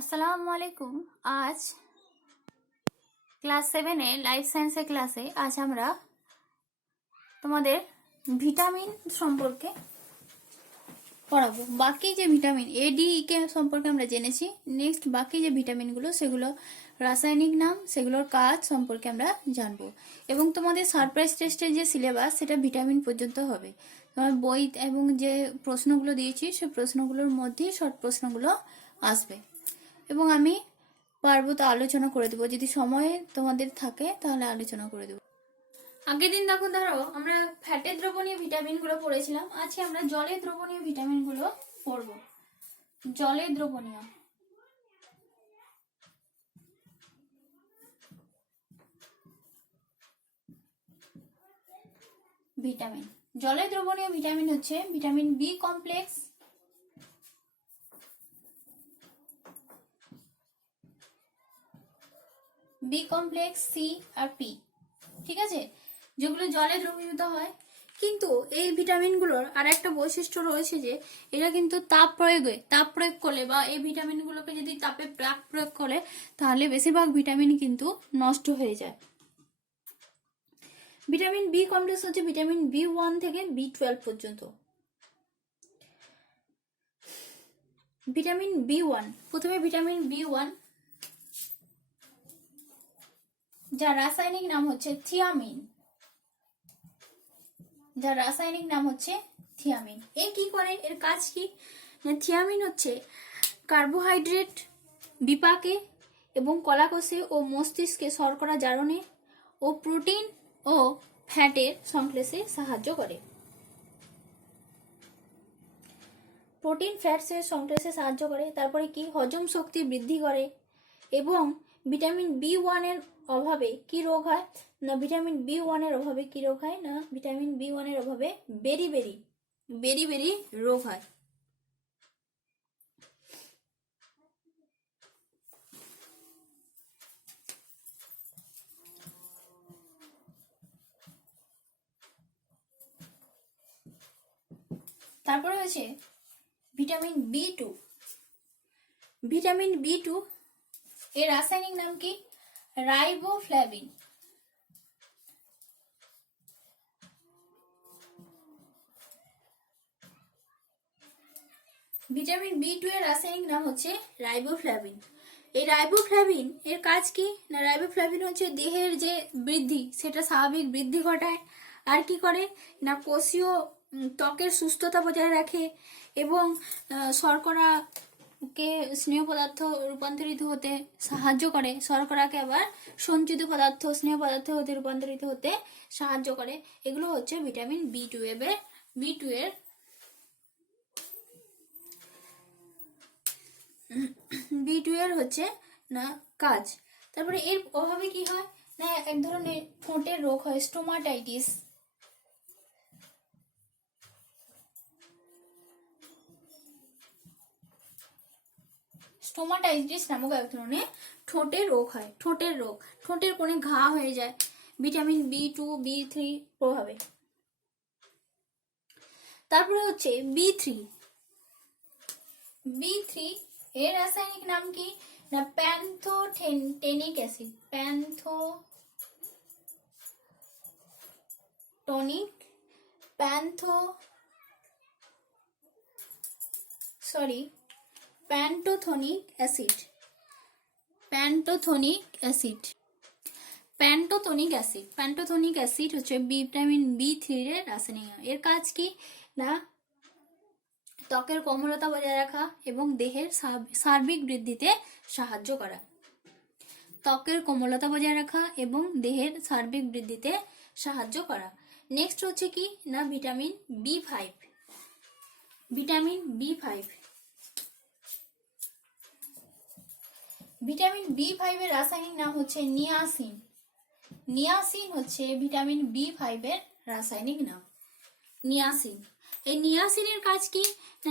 আসসালামু আলাইকুম। আজ ক্লাস 7 লাইফ সায়েন্সের ক্লাসে আজ আমরা তোমাদের ভিটামিন সম্পর্কে পড়াবো। বাকি যে ভিটামিন এ ডি ই কে সম্পর্কে আমরা জেনেছি। নেক্সট বাকি যে ভিটামিনগুলো সেগুলো রাসায়নিক নাম, সেগুলোর কাজ সম্পর্কে আমরা জানবো। এবং তোমাদের সারপ্রাইজ টেস্টের যে সিলেবাস সেটা ভিটামিন পর্যন্ত হবে। তোমার বই এবং যে প্রশ্নগুলো দিয়েছি সেই প্রশ্নগুলোর মধ্যেই শর্ট প্রশ্নগুলো আসবে এবং আমি পারবো তো আলোচনা করে দেবো, যদি সময় তোমাদের থাকে তাহলে আলোচনা করে দেবো। আগের দিন ধরো আমরা ফ্যাটের দ্রবণীয় ভিটামিন গুলো পড়েছিলাম। আজকে আমরা জলের দ্রবণীয় ভিটামিন গুলো পড়বো। জলের দ্রবণীয় ভিটামিন, জলের দ্রবণীয় ভিটামিন হচ্ছে vitamin B complex, B complex, C আর পি। ঠিক আছে, যেগুলো জলে দ্রবীভূত হয়। কিন্তু এই ভিটামিনগুলোর আর একটা বৈশিষ্ট্য রয়েছে যে এরা কিন্তু তাপ প্রয়োগ করলে বা এই ভিটামিনগুলোকে যদি তাপে প্রয়োগ করে তাহলে বেশিরভাগ ভিটামিন কিন্তু নষ্ট হয়ে যায়। ভিটামিন বি কমপ্লেক্স হচ্ছে ভিটামিন বি1 থেকে বি12 পর্যন্ত। ভিটামিন বি1, প্রথমে ভিটামিন বি1 যার রাসায়নিক নাম হচ্ছে থিয়ামিন, যার রাসায়নিক নাম হচ্ছে থিয়ামিন। এ কি করে, এর কাজ কি? থিয়ামিন হচ্ছে কার্বোহাইড্রেট বিপাকে এবং কলাকোষে ও মস্তিষ্কে শর্করা জারণে ও প্রোটিন ও ফ্যাটের সংশ্লেষে সাহায্য করে। প্রোটিন ফ্যাটসের সংশ্লেষে সাহায্য করে। তারপরে কি, হজম শক্তি বৃদ্ধি করে। এবং ভিটামিন বি1 এর অভাবে কি রোগ হয় না, ভিটামিন বি1 এর অভাবে কি রোগ হয় না, ভিটামিন বি1 এর অভাবে বেরি রোগ হয়। তারপরে হচ্ছে ভিটামিন বি2। ভিটামিন বি2 এর রাসায়নিক নাম কি? রাইবোফ্লাভিন। ভিটামিন বি2 এর রাসায়নিক নাম হচ্ছে রাইবোফ্লাভিন। এই রাইবোফ্লাভিন এর কাজ কি না, রাইবোফ্লাভিন হচ্ছে দেহের যে বৃদ্ধি সেটা স্বাভাবিক বৃদ্ধি ঘটায়। আর কি করে না, কোষীয় ত্বকের সুস্থতা বজায় রাখে এবং শর্করাকে স্নেহ পদার্থ রূপান্তরিত হতে সাহায্য করে। শর্করাকে আবার সঞ্চিত পদার্থ স্নেহ পদার্থ হতে রূপান্তরিত হতে সাহায্য করে। এগুলো হচ্ছে ভিটামিন বি2 এর বি2 এর হচ্ছে না কাজ। তারপরে এর অভাবে কি হয় না, এক ধরনের ঠোঁটের রোগ হয়, স্টোমাটাইটিস। স্টোমাটাইটিস নামক এক ধরনের ঠোঁটের রোগ হয়। ঠোঁটের কোণে ঘা হয়ে যায় ভিটামিন বি2 বি3 প্রভাবে। তারপরে হচ্ছে বি3 এর রাসায়নিক নাম কি না, প্যান্থোটেনিক অ্যাসিড। প্যান্টোথনিক অ্যাসিড হচ্ছে ভিটামিন বি3 এর রাসায়নিক নাম। এর কাজ কি না, ত্বকের কোমলতা বজায় রাখা এবং দেহের সার্বিক বৃদ্ধিতে সাহায্য করা। ত্বকের কোমলতা বজায় রাখা এবং দেহের সার্বিক বৃদ্ধিতে সাহায্য করা। নেক্সট হচ্ছে কি না, ভিটামিন বি5। ভিটামিন বি5 এর রাসায়নিক নাম হচ্ছে নিয়াসিন। নিয়াসিন হচ্ছে ভিটামিন বি5 এর রাসায়নিক নাম, নিয়াসিন। এই নিয়াসিনের কাজ কি না,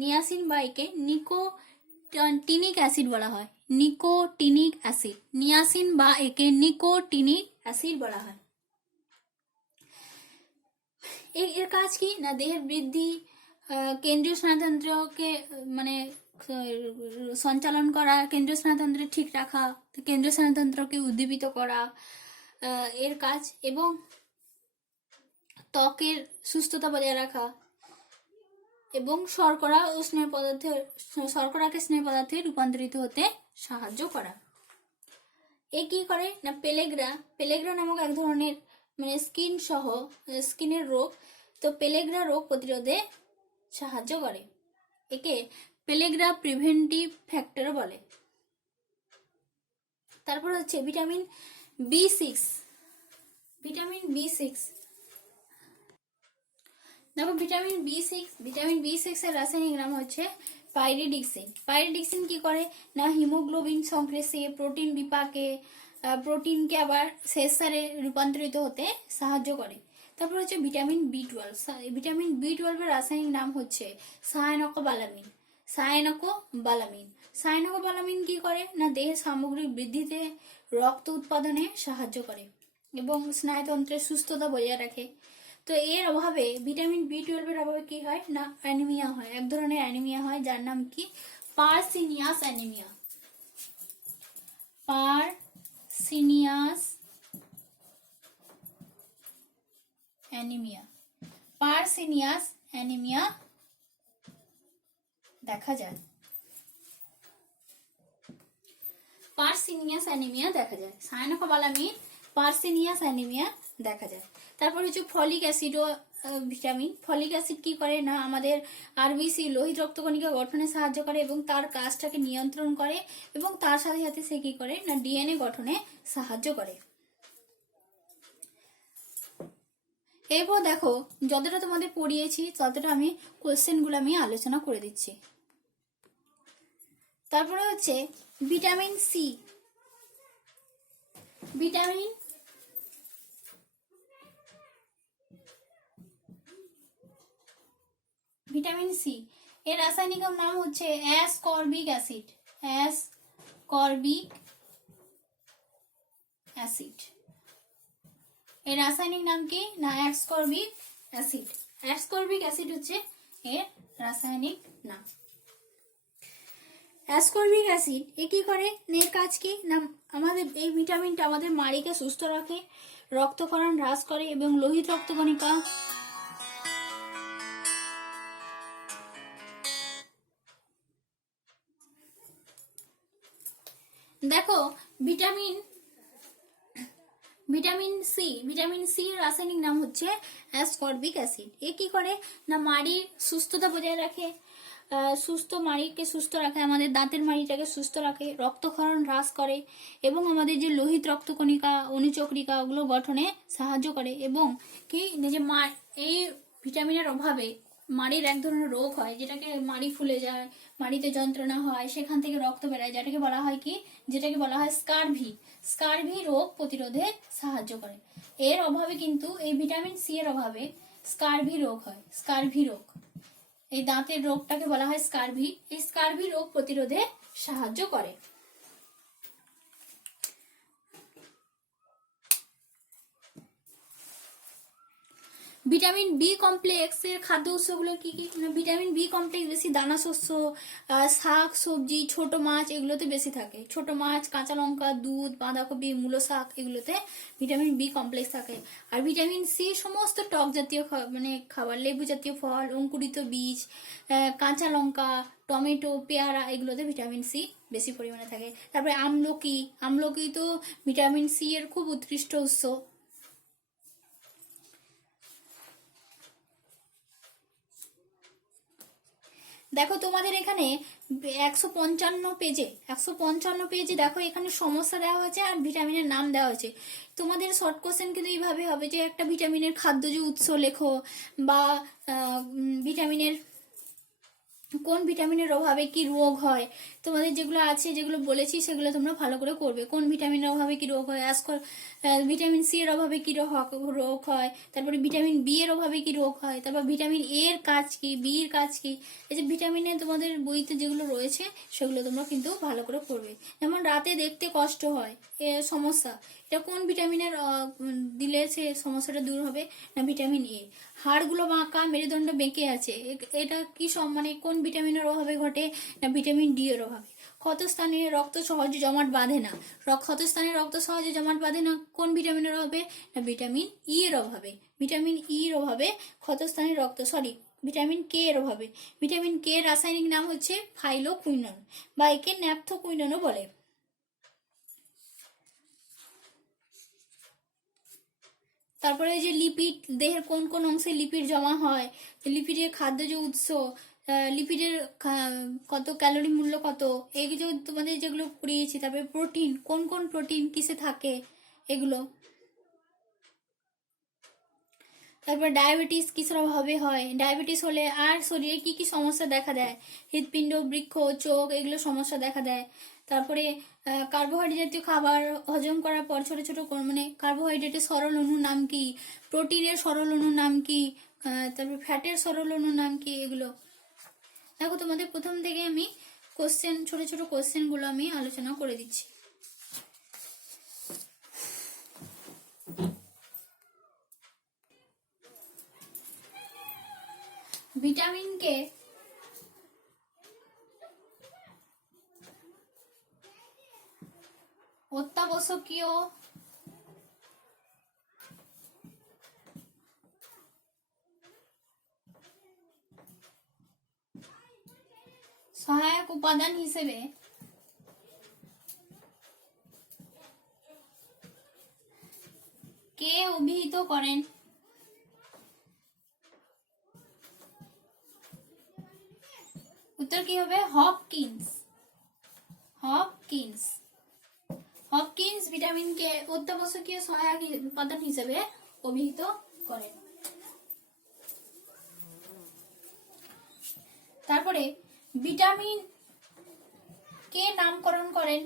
নিয়াসিন বা একে নিকোটিনিক অ্যাসিড বলা হয়। নিয়াসিন বা একে নিকোটিনিক অ্যাসিড বলা হয়। এর কাজ কি না, দেহের বৃদ্ধি, কেন্দ্রীয় স্নায়ুতন্ত্রকে সঞ্চালন করা, কেন্দ্রীয় স্নায়ুতন্ত্র ঠিক রাখা, কেন্দ্রীয় স্নায়ুতন্ত্রকে উদ্দীপিত করা এর কাজ, এবং ত্বকের সুস্থতা বজায় রাখা, এবং শর্করা ও স্নেহ পদার্থে শর্করাকে স্নেহ পদার্থে রূপান্তরিত হতে সাহায্য করা। এ কি করে না পেলেগ্রা নামক এক ধরনের মানে স্কিনের রোগ, তো পেলেগ্রা রোগ প্রতিরোধে সাহায্য করে। একে পেলেগ্রা প্রিভেন্টিভ ফ্যাক্টর বলে। তারপর হচ্ছে ভিটামিন B6। দেখো ভিটামিন B6 এর রাসায়নিক নাম হচ্ছে পাইরিডিক্সিন কি করে না হিমোগ্লোবিন সংশ্লেষে, প্রোটিন বিপাকে, প্রোটিনকে আবার শেষসারে রূপান্তরিত হতে সাহায্য করে। তারপর হচ্ছে ভিটামিন B12 এর রাসায়নিক নাম হচ্ছে সায়ানোকোবালামিন কি করে না দেহের সামগ্রিক বৃদ্ধিতে, রক্ত উৎপাদনে সাহায্য করে এবং স্নায়ুতন্ত্রের সুস্থতা বজায় রাখে। তো এর অভাবে ভিটামিন B12 এর অভাবে কি হয় না অ্যানিমিয়া হয়, এক ধরনের অ্যানিমিয়া হয় যার নাম কি পার্সিনিয়াস অ্যানিমিয়া দেখা যায়। সায়ানোকোবালামিন পার্সিনিয়াস অ্যানিমিয়া দেখা যায়। তারপর হচ্ছে ফলিক অ্যাসিড কি করে না আমাদের আরবিসি লোহিত রক্তকণিকা গঠনে সাহায্য করে এবং তার কাজটাকে নিয়ন্ত্রণ করে, এবং তার সাথে সাথে সে কি করে না ডিএনএ গঠনে সাহায্য করে। এরপর দেখো যতটা তোমাদের পড়িয়েছি ততটা আমি কোশ্চেনগুলো আমি আলোচনা করে দিচ্ছি। তারপরে হচ্ছে ভিটামিন সি। এর রাসায়নিক নাম হচ্ছে অ্যাসকর্বিক অ্যাসিড। এর রাসায়নিক নাম কি না অ্যাসকর্বিক অ্যাসিড হচ্ছে এর রাসায়নিক নাম। অ্যাসকর্বিক অ্যাসিড এ কি করে, এর কাজ কি না আমাদের এই ভিটামিনটা আমাদের মাড়িকে সুস্থ রাখে, রক্তক্ষরণ হ্রাস করে এবং লোহিত রক্তকণিকা দেখো ভিটামিন সি এর রাসায়নিক নাম হচ্ছে অ্যাসকর্বিক অ্যাসিড। এ কি করে না মাড়ির সুস্থতা বজায় রাখে, মাড়িকে সুস্থ রাখে, আমাদের দাঁতের মাড়িটাকে সুস্থ রাখে, রক্তক্ষরণ হ্রাস করে এবং আমাদের যে লোহিত রক্তকণিকা অনুচক্রিকা ওগুলো গঠনে সাহায্য করে। এবং কি যে এই ভিটামিনের অভাবে মাড়ির এক ধরনের রোগ হয় যেটাকে মাড়ি ফুলে যায়, মাড়িতে যন্ত্রণা হয়, সেখান থেকে রক্ত বেরোয়, যেটাকে বলা হয় স্কারভি রোগ প্রতিরোধে সাহায্য করে। এর অভাবে কিন্তু এই ভিটামিন সি এর অভাবে স্কারভি রোগ হয়। এই দাঁতের রোগটাকে বলা হয় স্কারভি। এই স্কারভি রোগ প্রতিরোধে সাহায্য করে। ভিটামিন বি কমপ্লেক্স এর খাদ্য উৎসগুলো কি কি? ভিটামিন বি কমপ্লেক্স বেশি দানা শস্য, শাক সবজি, ছোট মাছ এগুলোতে বেশি থাকে। ছোট মাছ, কাঁচা লঙ্কা, দুধ, বাঁধাকপি, মূলো শাক এগুলোতে ভিটামিন বি কমপ্লেক্স থাকে। আর ভিটামিন সি সমস্ত টক জাতীয় খাবার, লেবু জাতীয় ফল, অঙ্কুরিত বীজ, কাঁচা লঙ্কা, টমেটো, পেয়ারা এগুলোতে ভিটামিন সি বেশি পরিমাণে থাকে। তারপরে আমলকি তো ভিটামিন সি এর খুব উৎকৃষ্ট উৎস। দেখো তোমাদের এখানে 155 পেজে দেখো এখানে সমস্যা দেওয়া হয়েছে আর ভিটামিনের নাম দেওয়া হয়েছে। তোমাদের শর্ট কোশ্চেন কিন্তু এইভাবে হবে যে একটা ভিটামিনের খাদ্যজ উৎস লেখো, বা কোন ভিটামিনের অভাবে কি রোগ হয়, তোমাদের যেগুলো আছে, যেগুলো বলেছি সেগুলো তোমরা ভালো করে করবে। কোন ভিটামিনের অভাবে কি রোগ হয়, ভিটামিন সি এর অভাবে কি রোগ হয়, তারপরে ভিটামিন বি এর অভাবে কি রোগ হয়, তারপর ভিটামিন এ এর কাজ কি, বি এর কাজ কি, এই যে ভিটামিনে তোমাদের বইতে যেগুলো রয়েছে সেগুলো তোমরা কিন্তু ভালো করে করবে। যেমন রাতে দেখতে কষ্ট হয়, এ সমস্যা, এটা কোন ভিটামিনের দিলে সে সমস্যাটা দূর হবে, না ভিটামিন এ। হাড়গুলো বাঁকা, মেরুদণ্ড বেঁকে আছে, এটা কি মানে কোন ভিটামিনের অভাবে ঘটে, না ভিটামিন ডি এর অভাবে। ক্ষতস্থানে রক্ত সহজে জমাট বাঁধে না, ক্ষতস্থানে রক্ত সহজে জমাট বাঁধে না কোন ভিটামিনের অভাবে, না ভিটামিন ই এর অভাবে। ভিটামিন ই এর অভাবে ক্ষতস্থানে ভিটামিন কে এর অভাবে। ভিটামিন কে এর রাসায়নিক নাম হচ্ছে ফাইলোকুইনন বা একে ন্যাপথোকুইননও বলে। তারপরে যে লিপিড, দেহের কোন কোন অংশে লিপিড জমা হয়, লিপিডের খাদ্য যে উৎস, লিপিডের কত ক্যালোরি মূল্য কত, এগুলো তোমাদের যেগুলো পড়িয়েছি। তারপরে প্রোটিন, কোন কোন প্রোটিন কিসে থাকে এগুলো। তারপর ডায়াবেটিস কিসের অভাবে হয়, ডায়াবেটিস হলে আর শরীরে কি কি সমস্যা দেখা দেয়, হৃৎপিণ্ড, বৃক্ষ, চোখ, এগুলো সমস্যা দেখা দেয়। তারপরে কার্বোহাইড্রেট জাতীয় খাবার হজম করার পর ছোট ছোট মানে কার্বোহাইড্রেটের সরল অণুর নাম কি, প্রোটিনের সরল অণুর নাম কি, তারপর ফ্যাটের সরল অণুর নাম কি, এগুলো দেখো। তোমাদের প্রথম থেকে আমি কোশ্চেন, ছোট ছোট কোশ্চেনগুলো আমি আলোচনা করে দিচ্ছি। ভিটামিনকে অত্যাবশ্যকীয় সহায়ক উপাদান হিসেবে কে অভিহিত করেন, উত্তর কি হবে, হপকিন্স। হপকিন্স ভিটামিনকে অত্যাবশ্যকীয় সহায়ক উপাদান হিসেবে অভিহিত করেন। তারপরে ভিটামিন কে নামকরণ করেন,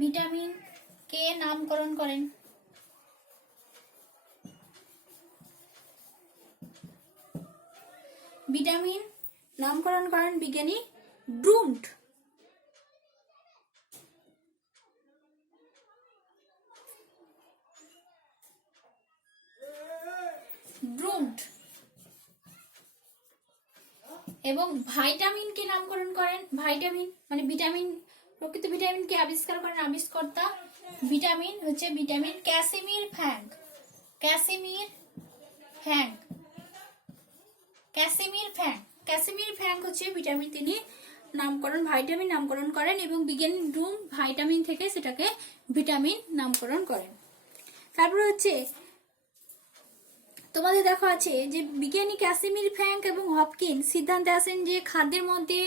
ভিটামিন কে নামকরণ করেন, ভিটামিন নামকরণ করেন বিজ্ঞানী ব্রুন্ট। এবং ভাইটামিন কে নামকরণ করেন, ভাইটামিন মানে ভিটামিন, প্রকৃত ভিটামিন কে আবিষ্কার করেন আবিষ্কর্তা, ভিটামিন হচ্ছে vitamin Casimir Frank. Casimir Frank হচ্ছে ভিটামিন, তিনি ভাইটামিন নামকরণ করেন এবং বিজ্ঞানী ব্রুম ভাইটামিন থেকে সেটাকে ভিটামিন নামকরণ করেন। তারপরে হচ্ছে তোমাদের দেখা আছে যে বিজ্ঞানী ক্যাসিমির ফ্র্যাঙ্ক এবং হপকিন্স সিদ্ধান্তে আসেন যে খাদ্যের মধ্যে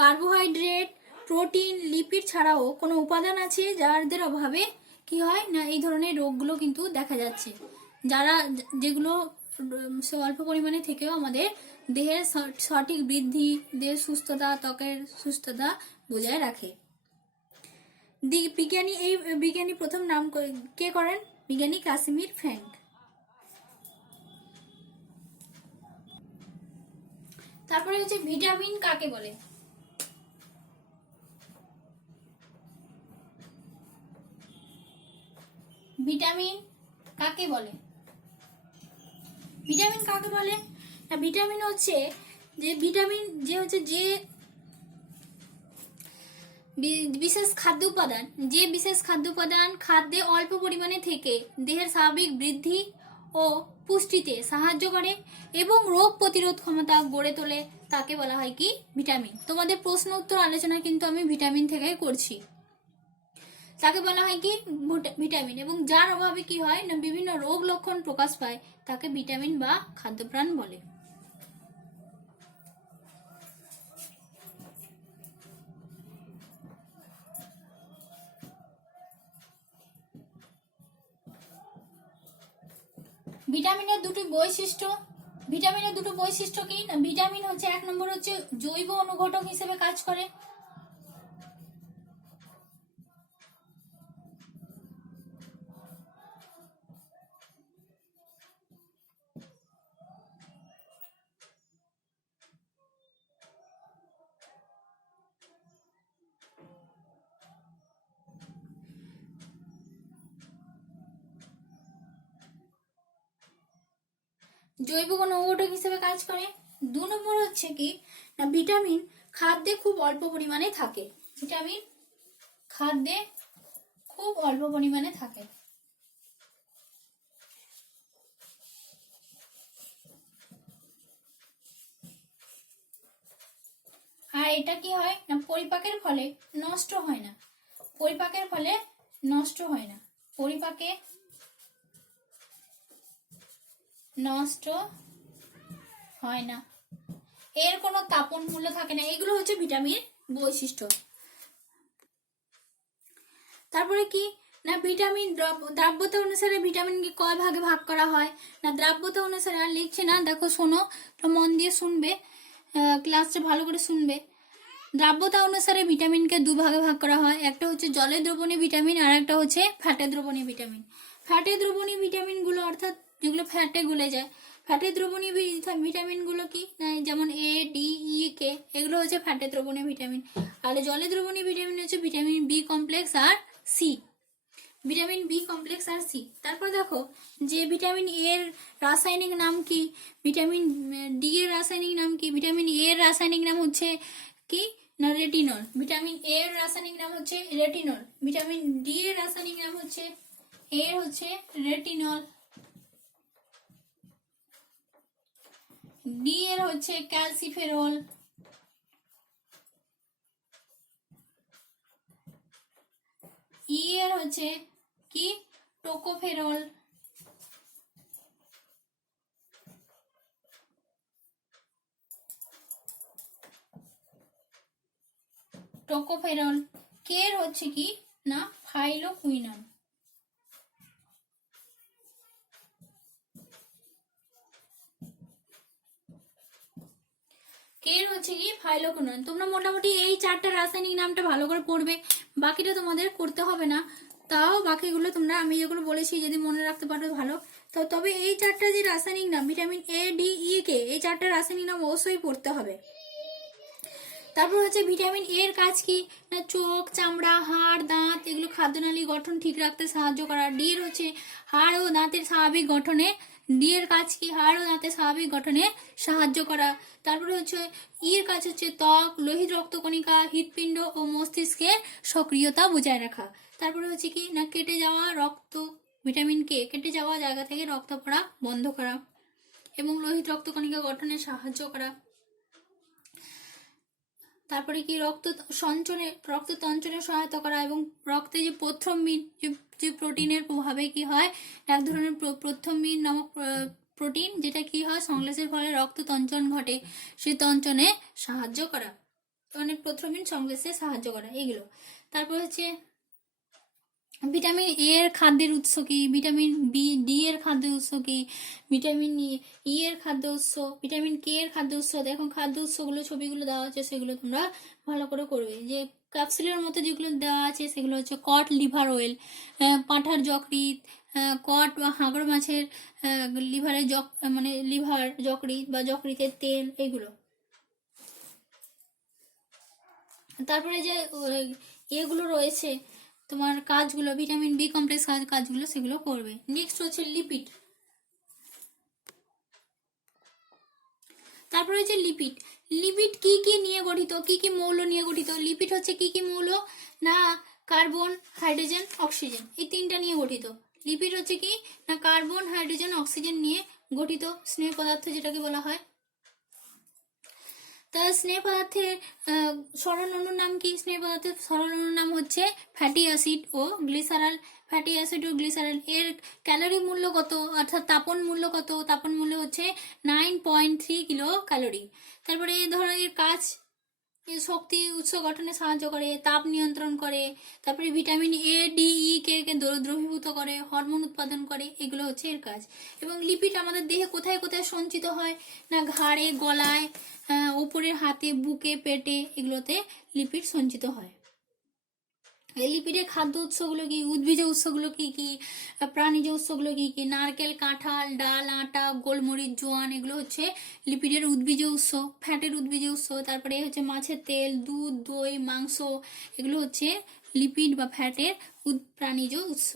কার্বোহাইড্রেট, প্রোটিন, লিপিড ছাড়াও কোনো উপাদান আছে যাদের অভাবে কি হয়, না এই ধরনের রোগগুলো কিন্তু দেখা যাচ্ছে, যেগুলো অল্প পরিমাণে থেকেও আমাদের দেহের সঠিক বৃদ্ধি, দেহের সুস্থতা, ত্বকের সুস্থতা বজায় রাখে। বিজ্ঞানী প্রথম নাম কে করেন, বিজ্ঞানী ক্যাসিমির ফ্র্যাঙ্ক। তারপরে হচ্ছে ভিটামিন কাকে বলে, ভিটামিন কাকে বলে, ভিটামিন কাকে বলে, না ভিটামিন হচ্ছে যে বিশেষ খাদ্য উপাদান খাদ্যে অল্প পরিমাণে থেকে দেহের স্বাভাবিক বৃদ্ধি ও পুষ্টিতে সাহায্য করে এবং রোগ প্রতিরোধ ক্ষমতা গড়ে তোলে, তাকে বলা হয় কি, ভিটামিন। তোমাদের প্রশ্ন উত্তর আলোচনা কিন্তু আমি ভিটামিন থেকে করছি, তাকে বলা হয় কি, ভিটামিন। এবং যার অভাবে কি হয়, না বিভিন্ন রোগ লক্ষণ প্রকাশ পায়, তাকে ভিটামিন বা খাদ্যপ্রাণ বলে। ভিটামিনের দুটো বৈশিষ্ট্য কি, না ভিটামিন হচ্ছে, এক নম্বর হচ্ছে জৈব অনুঘটক হিসেবে কাজ করে, জৈব অনুঘটক হিসেবে কাজ করে। 2 নম্বর হচ্ছে কি না ভিটামিন খাদ্যে খুব অল্প পরিমাণে থাকে। ভিটামিন খাদ্যে খুব অল্প পরিমাণে থাকে। আর এটা কি হয় না পরিপাকের ফলে নষ্ট হয় না। পরিপাকের ফলে নষ্ট হয় না। পরিপাকে নষ্ট হয় না। এর কোনো তাপন মূল্য থাকে না। এগুলো হচ্ছে ভিটামিন বৈশিষ্ট্য। তারপরে কি না ভিটামিন দ্রাব্যতা অনুসারে ভিটামিনকে কয় ভাগে ভাগ করা হয় না দ্রাব্যতা অনুসারে। আর লিখছে না, দেখো শোনো, মন দিয়ে শুনবে, ক্লাসটা ভালো করে শুনবে। দ্রাব্যতা অনুসারে ভিটামিনকে 2 ভাগে ভাগ করা হয়। একটা হচ্ছে জলে দ্রবণীয় ভিটামিন আর একটা হচ্ছে ফ্যাটে দ্রবণীয় ভিটামিন। ফ্যাটে দ্রবণীয় ভিটামিনগুলো অর্থাৎ যেগুলো ফ্যাটে গলে যায়। ফ্যাটে দ্রবণীয় ভিটামিনগুলো কি না যেমন এ ডি ই কে, এগুলো হচ্ছে ফ্যাটে দ্রবণীয় ভিটামিন। আর জলে দ্রবণীয় ভিটামিন হচ্ছে ভিটামিন বি কমপ্লেক্স আর সি। ভিটামিন বি কমপ্লেক্স আর সি। তারপর দেখো যে ভিটামিন এ এর রাসায়নিক নাম কি, ভিটামিন ডি এর রাসায়নিক নাম কি। ভিটামিন এ এর রাসায়নিক নাম হচ্ছে কি না রেটিনল। ভিটামিন এ এর রাসায়নিক নাম হচ্ছে রেটিনল। ভিটামিন ডি এর রাসায়নিক নাম হচ্ছে রেটিনল। ডি এর হচ্ছে ক্যালসিফেরল। ই এর হচ্ছে কি টোকোফেরল। টোকোফেরল। কে এর হচ্ছে কি না ফাইলোকুইনন। কে হচ্ছে কি ফাইলোকুইনন। তোমরা মোটামুটি এই 4টা রাসায়নিক নামটা ভালো করে পড়বে, বাকিটা তোমাদের করতে হবে না। তাও বাকিগুলো তোমরা আমি যেগুলো বলেছি যদি মনে রাখতে পারো ভালো। তো তবে এই 4টা যে রাসায়নিক নাম ভিটামিন এ ডি ই কে, এই 4টা রাসায়নিক নাম অবশ্যই পড়তে হবে। তারপর হচ্ছে ভিটামিন এর কাজ কি না চোখ, চামড়া, হাড়, দাঁত এগুলো খাদ্যনালী গঠন ঠিক রাখতে সাহায্য করা। ডি এর হচ্ছে হাড় ও দাঁতের স্বাভাবিক গঠনে। ডি এর কাজ কি হাড় ও দাঁতের স্বাভাবিক গঠনে সাহায্য করা। তারপরে হচ্ছে ই এর কাজ হচ্ছে ত্বক, লোহিত রক্তকণিকা, হৃৎপিণ্ড ও মস্তিষ্কের সক্রিয়তা বজায় রাখা। তারপরে হচ্ছে কি না কেটে যাওয়া রক্ত, ভিটামিন কে কেটে যাওয়া জায়গা থেকে রক্ত পড়া বন্ধ করা এবং লোহিত রক্তকণিকা গঠনে সাহায্য করা। তারপরে কি রক্ত তঞ্চনে সহায়তা করা এবং রক্তে যে প্রথ্রম্বিন যে প্রোটিনের প্রভাবে কি হয় এক ধরনের প্রথ্রম্বিন নামক প্রোটিন যেটা কি হয় সংশ্লেষের ফলে রক্ত তঞ্চন ঘটে, সেই তঞ্চনে সাহায্য করা, মানে প্রথ্রম্বিন সংশ্লেষে সাহায্য করা এগুলো। তারপর হচ্ছে ভিটামিন এ এর খাদ্যের উৎস কি, ভিটামিন ডি এর খাদ্য উৎস কি, ভিটামিন ই এর খাদ্য উৎস, ভিটামিন কে এর খাদ্য উৎস। দেখো খাদ্য উৎসগুলো ছবিগুলো দেওয়া আছে, সেগুলো তোমরা ভালো করে করবে। যে ক্যাপসুলের মতো যেগুলো দেওয়া আছে সেগুলো হচ্ছে কড লিভার অয়েল, পাঁঠার যকৃৎ, কড বা হাঙর মাছের লিভারের মানে লিভার যকৃৎ বা যকৃতের তেল এগুলো। তারপরে যে এগুলো রয়েছে তোমার কাজগুলো ভিটামিন বি কমপ্লেক্স কাজগুলো সেগুলো করবে। নেক্সট হচ্ছে লিপিড। তারপরে হচ্ছে লিপিড। লিপিড কি কি নিয়ে গঠিত, কি কি মৌল নিয়ে গঠিত। লিপিড হচ্ছে কি কি মৌল না কার্বন, হাইড্রোজেন, অক্সিজেন, এই 3টা নিয়ে গঠিত। লিপিড হচ্ছে কি না কার্বন, হাইড্রোজেন, অক্সিজেন নিয়ে গঠিত স্নেহ পদার্থ যেটাকে বলা হয়। তা স্নেহ পদার্থের সরল অণুর নাম কি, স্নেহ পদার্থের সরল অণুর নাম হচ্ছে ফ্যাটি অ্যাসিড ও গ্লিসারল। ফ্যাটি অ্যাসিড ও গ্লিসারল এর ক্যালোরি মূল্য কত অর্থাৎ তাপন মূল্য কত, তাপন মূল্য হচ্ছে 9.3 কিলো ক্যালোরি। তারপরে এই ধরনের কাজ শক্তি উৎস গঠনে সাহায্য করে, তাপ নিয়ন্ত্রণ করে, তারপরে ভিটামিন এ ডি ই কে দ্রবীভূত করে, হরমোন উৎপাদন করে, এগুলো হচ্ছে এর কাজ। এবং লিপিড আমাদের দেহে কোথায় কোথায় সঞ্চিত হয় না ঘাড়ে, গলায়, উপরের হাতে, বুকে, পেটে, এগুলোতে লিপিড সঞ্চিত হয়। এই লিপিডের খাদ্য উৎসগুলো কি, উদ্ভিজ উৎসগুলো কি কি, প্রাণীজ উৎসগুলো কি কি, নারকেল, কাঁঠাল, ডাল, আটা, গোলমরিচ, জোয়ান, এগুলো হচ্ছে লিপিডের উদ্ভিজ উৎস, ফ্যাটের উদ্ভিজ উৎস। তারপরে হচ্ছে মাছের তেল, দুধ, দই, মাংস, এগুলো হচ্ছে লিপিড বা ফ্যাটের প্রাণীজ উৎস।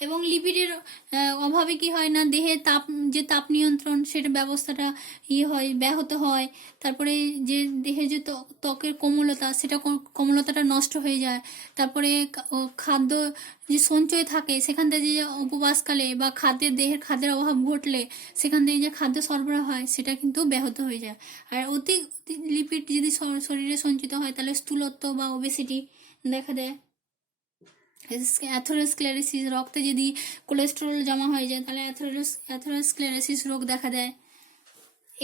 এবং লিপিডের অভাবে কি হয় না, দেহে তাপ নিয়ন্ত্রণ সেটা ব্যবস্থাটা ব্যাহত হয়। তারপরে যে দেহের যে ত্বকের কোমলতা, সেটা কোমলতাটা নষ্ট হয়ে যায়। তারপরে খাদ্য যে সঞ্চয় থাকে সেখান থেকে যে উপবাসকালে বা দেহের খাদ্যের অভাব ঘটলে সেখান থেকে যে খাদ্য সরবরাহ হয় সেটা কিন্তু ব্যাহত হয়ে যায়। আর অতি লিপিড যদি শরীরে সঞ্চিত হয় তাহলে স্থূলত্ব বা ওবেসিটি দেখা দেয়। অ্যাথেরোস্ক্লেরোসিস, রক্তে যদি কোলেস্টেরল জমা হয়ে যায় তাহলে অ্যাথেরোস্ক্লেরোসিস রোগ দেখা দেয়।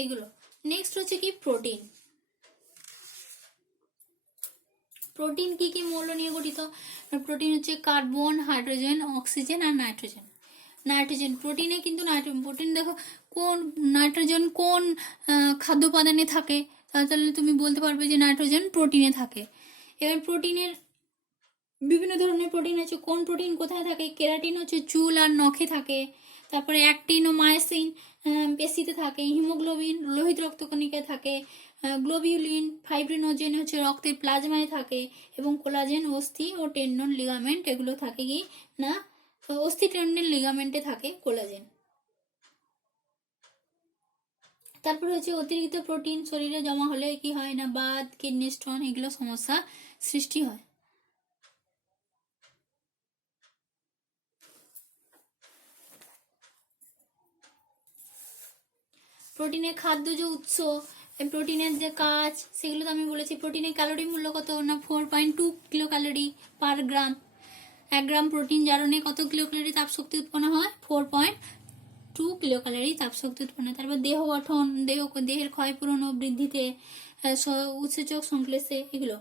এগুলো নেক্সট হচ্ছে কি প্রোটিন। প্রোটিন কি কি মৌল নিয়ে গঠিত? প্রোটিন হচ্ছে কার্বন, হাইড্রোজেন, অক্সিজেন আর নাইট্রোজেন। প্রোটিনে কিন্তু প্রোটিন দেখো কোন নাইট্রোজেন কোন খাদ্য উপাদানে থাকে, তাহলে তুমি বলতে পারবে যে নাইট্রোজেন প্রোটিনে থাকে। এবার প্রোটিনের বিভিন্ন ধরনের প্রোটিন আছে। কোন প্রোটিন কোথায় থাকে? কেরাটিন হচ্ছে চুল আর নখে থাকে। তারপরে অ্যাক্টিন ও মায়োসিন পেশিতে থাকে। হিমোগ্লোবিন লোহিত রক্তকণিকায় থাকে। গ্লোবিউলিন, ফাইব্রিনোজেন হচ্ছে রক্তের প্লাজমায় থাকে। এবং কোলাজেন অস্থি ও টেন্ডন, লিগামেন্ট এগুলো থাকে কি না, অস্থি টেন্ডন লিগামেন্টে থাকে কোলাজেন। তারপরে হচ্ছে অতিরিক্ত প্রোটিন শরীরে জমা হলে কি হয় না, বাত, কিডনি স্টোন এগুলো সমস্যা সৃষ্টি হয়। প্রোটিনের খাদ্য যে উৎস, প্রোটিনের যে কাজ সেগুলো তো আমি বলেছি। প্রোটিনের ক্যালোরি মূল্য কত না 4.2 কিলো ক্যালোরি পার গ্রাম। 1 গ্রাম প্রোটিন জারণে কত কিলো ক্যালোরি তাপশক্তি উৎপন্ন হয়? 4.2 কিলো ক্যালোরি তাপশক্তি উৎপন্ন হয়। তারপর দেহ গঠন, দেহের ক্ষয়পূরণ ও বৃদ্ধিতে, উৎসেচক সংশ্লেষে এগুলো।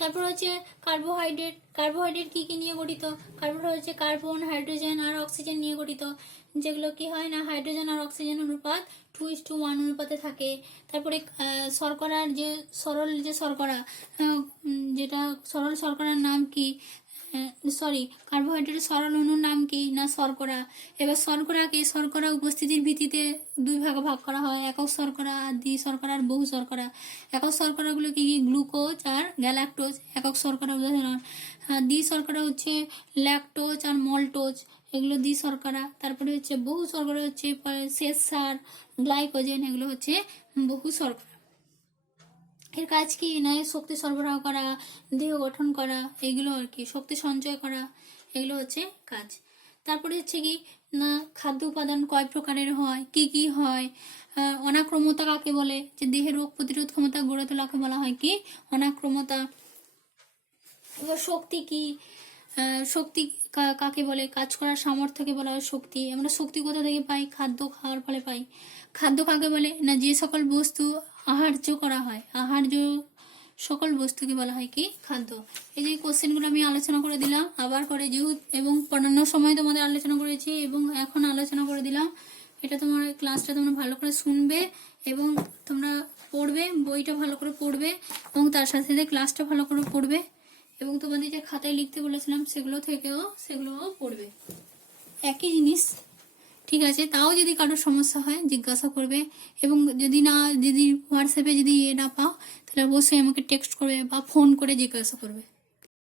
তারপর হচ্ছে কার্বোহাইড্রেট কি কি নিয়ে গঠিত? কার্বোহাইড্রেট হচ্ছে কার্বন, হাইড্রোজেন আর অক্সিজেন নিয়ে গঠিত, যেগুলো কি হয় না হাইড্রোজেন আর অক্সিজেন অনুপাত 2:1 অনুপাতে থাকে। তারপরে শর্করার যে সরল যে শর্করা, যেটা সরল শর্করার নাম কি, কার্বোহাইড্রেটের সরল অণুর নাম কি না শর্করা। এবার শর্করা উপস্থিতির ভিত্তিতে দুই ভাগে ভাগ করা হয়, একক শর্করা আর দ্বি শর্করা আর বহু শর্করা। একক শর্করাগুলো কি কি? গ্লুকোজ আর গ্যালাক্টোজ একক শর্করা উদাহরণ। দ্বি শর্করা হচ্ছে ল্যাকটোজ আর মল্টোজ, এগুলো দ্বি শর্করা। তারপরে হচ্ছে বহু শর্করা হচ্ছে শেষ সার, গ্লাইকোজেন, এগুলো হচ্ছে বহু শর্করা। এর কাজ কি না শক্তি সরবরাহ করা, দেহ গঠন করা, এগুলো আর কি, শক্তি সঞ্চয় করা, এগুলো হচ্ছে কাজ। তারপরে হচ্ছে কি না খাদ্য উপাদান কয় প্রকারের হয়, কি কি হয়। অনাক্রমতা কাকে বলে? যে দেহের রোগ প্রতিরোধ ক্ষমতা গড়ে তোলাকে বলা হয় কি অনাক্রমতা। এবার শক্তি কি, শক্তি কাকে বলে? কাজ করার সামর্থ্যকে বলা হয় শক্তি। আমরা শক্তি কোথা থেকে পাই? খাদ্য খাওয়ার ফলে পাই। খাদ্য কাকে বলে না যে সকল বস্তু আহার্য করা হয়, আহার্য সকল বস্তুকে বলা হয় কি খাদ্য। এই যে কোশ্চেনগুলো আমি আলোচনা করে দিলাম আবার করে, যেহেতু এবং পড়ানোর সময় তোমাদের আলোচনা করেছি এবং এখন আলোচনা করে দিলাম। এটা তোমার ক্লাসটা তোমরা ভালো করে শুনবে এবং তোমরা পড়বে, বইটা ভালো করে পড়বে এবং তার সাথে সাথে ক্লাসটা ভালো করে পড়বে এবং তোমাদের যে খাতায় লিখতে বলেছিলাম সেগুলোও পড়বে। একই জিনিস, ঠিক আছে? তাও যদি কারোর সমস্যা হয় জিজ্ঞাসা করবে এবং যদি হোয়াটসঅ্যাপে যদি না পাও তাহলে অবশ্যই আমাকে টেক্সট করবে বা ফোন করে জিজ্ঞাসা করবে।